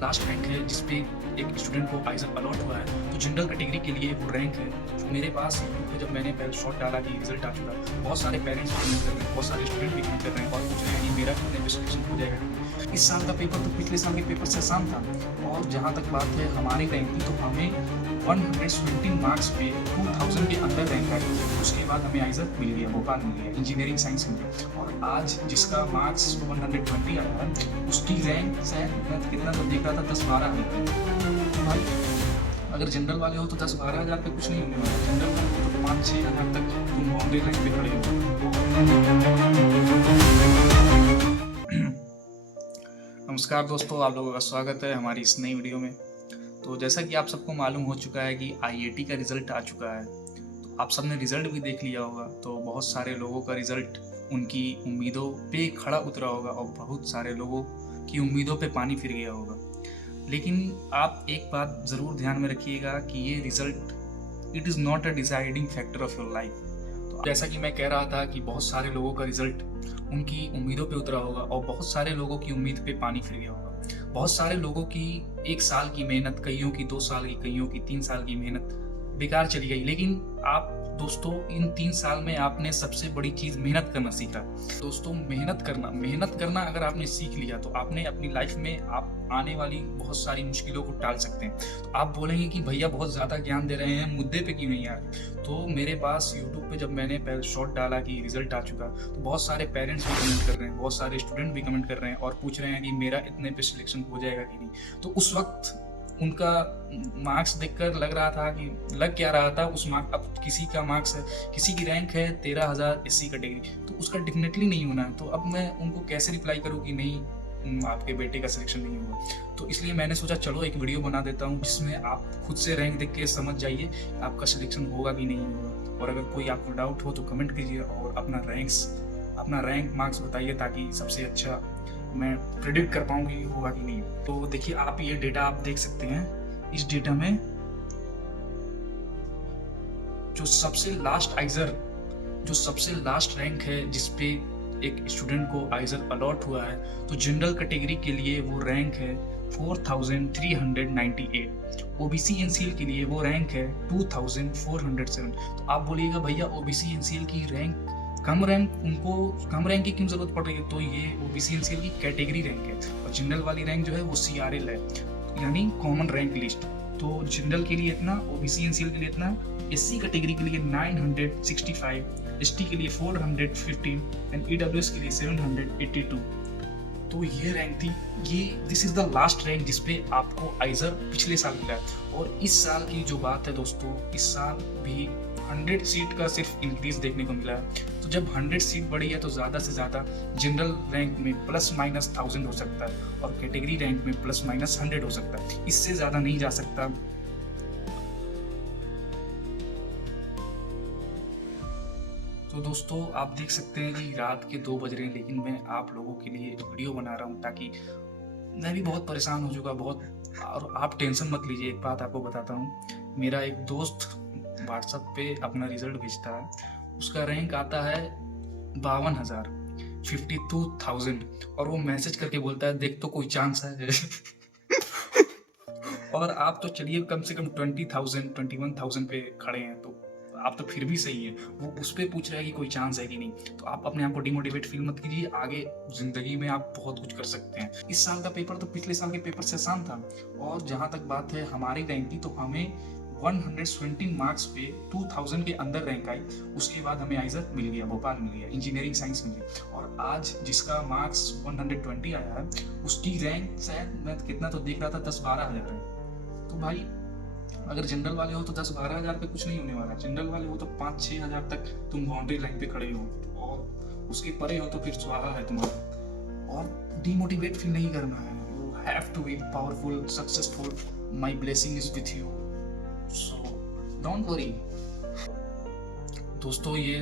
Last rank है जिसपे एक स्टूडेंट को आइजर अलॉट हुआ है, तो जनरल कैटेगरी के लिए वो रैंक है। जो मेरे पास यूट्यूब पे जब मैंने पहले शॉट डाला कि रिजल्ट आ चुका, बहुत सारे पेरेंट्स भी कमेंट कर रहे हैं, बहुत सारे स्टूडेंट भी कमेंट कर रहे हैं और पूछ रहे हैं कि मेरा कितने पे सिलेक्शन हो जाएगा। इस साल का पेपर तो पिछले साल के पेपर से आसान था, और जहाँ तक बात है हमारी रैंक की, तो हमें 117 मार्क्स पे 2000 के अंदर रैंक आई। उसके बाद हमें आइजर मिल गया, भोपाल मिल गया, इंजीनियरिंग साइंस मिल गया। और आज जिसका मार्क्स 120 आया है, उसकी रैंक शायद मैं कितना तो देख रहा था 10-12 हज़ार। तो भाई अगर जनरल वाले हो तो 10-12 हज़ार पे कुछ नहीं होने वाला, जनरल वाले हो तो 5-6 हज़ार तक तुम बाउंड्री लाइन पे खड़े हो। नमस्कार दोस्तों, आप लोगों का स्वागत है हमारी इस नई वीडियो में। तो जैसा कि आप सबको मालूम हो चुका है कि आईआईटी का रिज़ल्ट आ चुका है, तो आप सबने रिज़ल्ट भी देख लिया होगा। तो बहुत सारे लोगों का रिज़ल्ट उनकी उम्मीदों पे खड़ा उतरा होगा और बहुत सारे लोगों की उम्मीदों पे पानी फिर गया होगा। लेकिन आप एक बात ज़रूर ध्यान में रखिएगा कि ये result it is not a deciding factor of your life. तो जैसा कि मैं कह रहा था कि बहुत सारे लोगों का रिज़ल्ट उनकी उम्मीदों पे उतरा होगा और बहुत सारे लोगों की उम्मीद पे पानी फिर गया होगा। बहुत सारे लोगों की 1 साल की मेहनत, कईयों की 2 साल की, कईयों की 3 साल की मेहनत बेकार चली गई। लेकिन आप दोस्तों, इन 3 साल में आपने सबसे बड़ी चीज़ मेहनत करना सीखा। दोस्तों, मेहनत करना अगर आपने सीख लिया तो आपने अपनी लाइफ में आप आने वाली बहुत सारी मुश्किलों को टाल सकते हैं। तो आप बोलेंगे कि भैया बहुत ज़्यादा ज्ञान दे रहे हैं, मुद्दे पे क्यों नहीं आ रहे। तो मेरे पास यूट्यूब पे जब मैंने पहले शॉट डाला कि रिजल्ट आ चुका, तो बहुत सारे पेरेंट्स भी कमेंट कर रहे हैं, बहुत सारे स्टूडेंट भी कमेंट कर रहे हैं और पूछ रहे हैं कि मेरा इतने पे सिलेक्शन हो जाएगा कि नहीं। तो उस वक्त उनका मार्क्स देखकर लग क्या रहा था उस मार्क्स, अब किसी का मार्क्स है, किसी की रैंक है 13,000 एससी कैटेगरी, तो उसका डेफिनेटली नहीं होना है। तो अब मैं उनको कैसे रिप्लाई करूँ कि नहीं, आपके बेटे का सिलेक्शन नहीं हुआ। तो इसलिए मैंने सोचा चलो एक वीडियो बना देता हूँ जिसमें आप खुद से रैंक देख के समझ जाइए आपका सिलेक्शन होगा कि नहीं होगा। और अगर कोई आपको डाउट हो तो कमेंट कीजिए और अपना रैंक मार्क्स बताइए, ताकि सबसे अच्छा मैं प्रेडिक्ट कर पाऊँ कि होगा कि नहीं। तो देखिए, आप ये डेटा आप देख सकते हैं। इस डेटा में जो सबसे लास्ट रैंक है जिसपे एक स्टूडेंट को आइजर अलॉट हुआ है, तो जनरल कैटेगरी के लिए वो रैंक है 4398। ओबीसी एनसीएल के लिए वो रैंक है 2407। तो आप बोलिएगा भैया ओबीसी एनसीएल की रैंक कम रैंक की क्यों जरूरत पड़ रही है। तो ये ओबीसी एनसीएल की कैटेगरी रैंक है और जनरल वाली रैंक जो है वो सीआरएल है, यानी कॉमन रैंक लिस्ट। तो जनरल के लिए इतना, ओबीसी एनसीएल के लिए इतना, एससी कैटेगरी के लिए 965, एसटी के लिए 415 एंड ईडब्ल्यूएस के लिए 782। तो ये रैंक थी, this is the last rank जिसपे आपको आइजर पिछले साल मिला है। और इस साल की जो बात है दोस्तों, इस साल भी 100 सीट का सिर्फ इंक्रीज देखने को मिला है। तो जब 100 सीट बढ़ी है तो ज़्यादा से ज़्यादा जनरल रैंक में ±1000 हो सकता है और कैटेगरी रैंक में ±100 हो सकता है, इससे ज़्यादा नहीं जा सकता। तो दोस्तों, आप देख सकते हैं कि रात के 2 बज रहे हैं, लेकिन मैं आप लोगों के लिए वीडियो बना रहा हूँ ताकि मैं भी बहुत परेशान हो चुका और आप टेंशन मत लीजिए। एक बात आपको बताता हूँ, मेरा एक दोस्त व्हाट्सएप पे अपना रिजल्ट भेजता है, उसका रैंक आता है 52,000, 52,000, और वो मैसेज करके बोलता है देख तो कोई चांस है। और आप तो चलिए कम से कम 20,000, 21,000 पे खड़े हैं, तो आप तो फिर भी सही है। वो उस पर पूछ रहा है कि कोई चांस है कि नहीं। तो आप अपने आप को डिमोटिवेट फील मत कीजिए, आगे जिंदगी में आप बहुत कुछ कर सकते हैं। इस साल का पेपर तो पिछले साल के पेपर से आसान था, और जहाँ तक बात है हमारी रैंक की, तो हमें 117 मार्क्स पे 2000 के अंदर रैंक आई। उसके बाद हमें आइजर मिल गया, भोपाल मिल गया, इंजीनियरिंग साइंस मिल गया। और आज जिसका मार्क्स 120 आया है, उसकी रैंक शायद मैं कितना तो देख रहा था 10-12 हज़ार है। तो भाई अगर जनरल वाले हो तो 10-12 हज़ार पे कुछ नहीं होने वाला, जनरल वाले हो तो 5-6 हज़ार तक तुम बाउंड्री लाइन पे खड़े हो, और उसके परे हो तो फिर स्वाहा है तुम्हारा। और डिमोटिवेट फील नहीं करना है, you have to be powerful, successful, my blessing is with you, so don't worry. दोस्तों, ये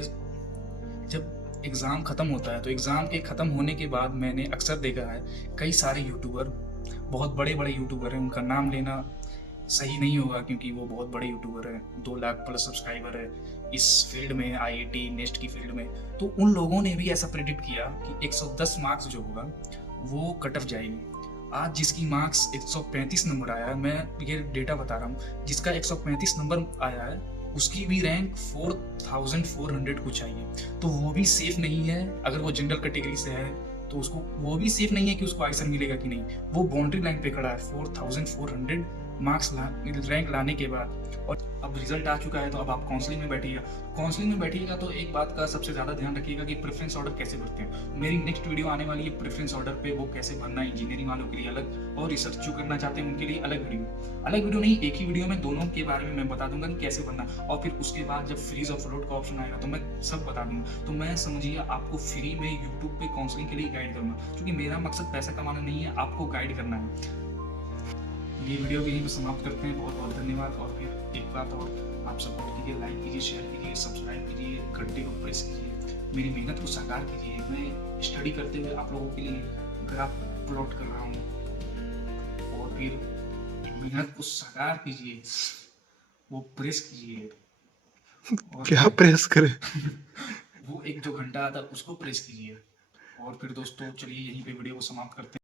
जब एग्ज़ाम ख़त्म होता है, तो एग्ज़ाम के ख़त्म होने के बाद मैंने अक्सर देखा है कई सारे यूट्यूबर, बहुत बड़े बड़े यूट्यूबर हैं, उनका नाम लेना सही नहीं होगा क्योंकि वो बहुत बड़े यूट्यूबर हैं, 2 लाख प्लस सब्सक्राइबर है इस फील्ड में, आईआईटी नेस्ट की फील्ड में। तो उन लोगों ने भी ऐसा प्रेडिक्ट किया कि 110 मार्क्स जो होगा वो कट ऑफ जाएगी। आज जिसकी मार्क्स 135 नंबर आया है, मैं ये डेटा बता रहा हूँ, जिसका 135 नंबर आया है उसकी भी रैंक 4400 कुछ आई है। तो वो भी सेफ नहीं है। अगर वो जनरल कैटेगरी से है तो उसको वो भी सेफ नहीं है कि उसको आईसर मिलेगा कि नहीं। वो बाउंड्री लाइन पे खड़ा है 4400 मार्क्स रैंक लाने के बाद। और अब रिजल्ट आ चुका है तो अब आप काउंसलिंग में बैठिएगा। काउंसलिंग में बैठिएगा तो एक बात का सबसे ज़्यादा ध्यान रखिएगा कि प्रेफरेंस ऑर्डर कैसे भरते हैं। मेरी नेक्स्ट वीडियो आने वाली है प्रेफरेंस ऑर्डर पे, वो कैसे भरना है इंजीनियरिंग वालों के लिए अलग और रिसर्च जो करना चाहते हैं उनके लिए अलग वीडियो नहीं, एक ही वीडियो में दोनों के बारे में मैं बता दूंगा कि कैसे भरना। और फिर उसके बाद जब फ्रीज अपलोड का ऑप्शन आएगा तो मैं सब बता दूंगा। तो मैं समझिए आपको फ्री में यूट्यूब पे काउंसलिंग के लिए गाइड करूंगा, क्योंकि मेरा मकसद पैसा कमाना नहीं है, आपको गाइड करना है। ये वीडियो भी यहीं पर समाप्त करते हैं। बहुत बहुत धन्यवाद। और फिर एक बात और, आप सपोर्ट कीजिए, लाइक कीजिए, शेयर कीजिए, सब्सक्राइब कीजिए, घंटे को प्रेस कीजिए, मेरी मेहनत को साकार कीजिए। मैं स्टडी करते हुए आप लोगों के लिए ग्राफ प्लॉट कर रहा हूँ, और फिर मेहनत को साकार कीजिए, वो प्रेस कीजिए। और क्या प्रेस करे? वो एक जो घंटा आता है उसको प्रेस कीजिए। और फिर दोस्तों चलिए यहीं पे वीडियो को समाप्त करते हैं।